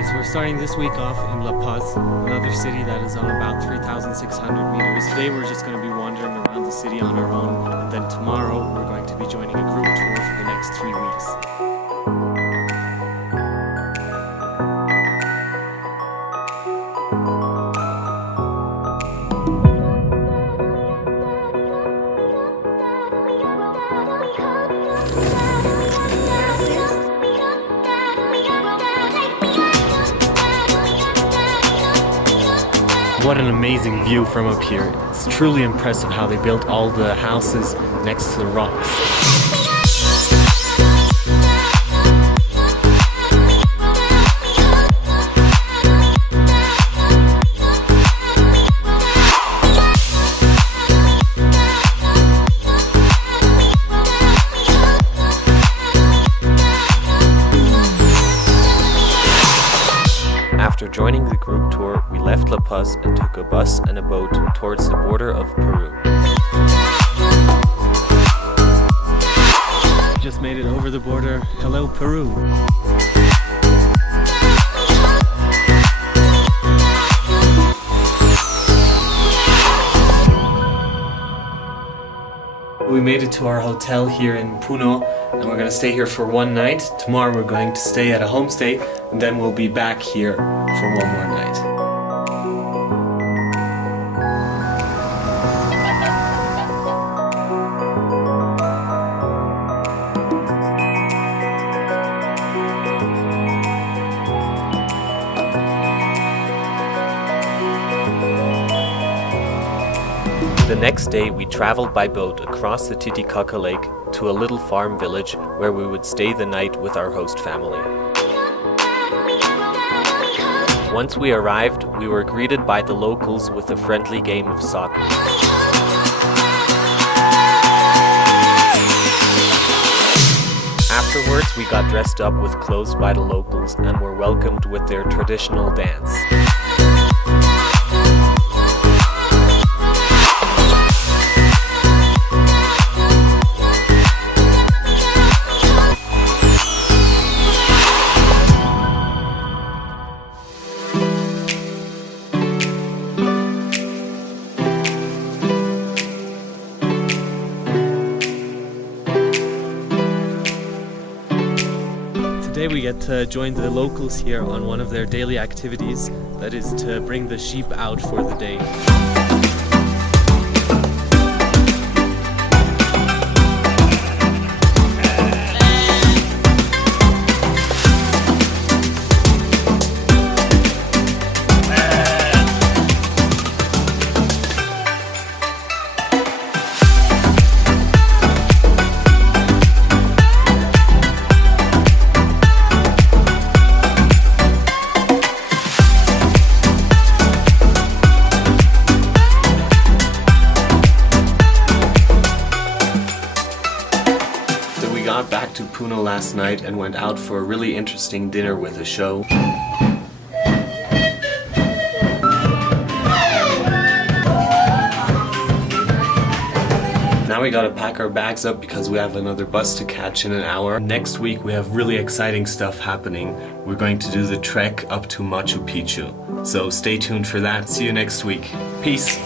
Guys, we're starting this week off in La Paz, another city that is on about 3,600 meters. Today we're just going to be wandering around the city on our own, and then tomorrow we're going to be joining a group tour for the next 3 weeks. What an amazing view from up here. It's truly impressive how they built all the houses next to the rocks. After joining the group tour, we left La Paz and took a bus and a boat towards the border of Peru. Just made it over the border. Hello, Peru! We made it to our hotel here in Puno, and we're going to stay here for one night. Tomorrow we're going to stay at a homestay, and then we'll be back here for one more night. The next day we traveled by boat across the Titicaca lake to a little farm village where we would stay the night with our host family. Once we arrived, we were greeted by the locals with a friendly game of soccer. Afterwards, we got dressed up with clothes by the locals and were welcomed with their traditional dance. Today we get to join the locals here on one of their daily activities, that is to bring the sheep out for the day. We got back to Puno last night and went out for a really interesting dinner with a show. Now we gotta pack our bags up because we have another bus to catch in an hour. Next week we have really exciting stuff happening. We're going to do the trek up to Machu Picchu. So stay tuned for that. See you next week. Peace!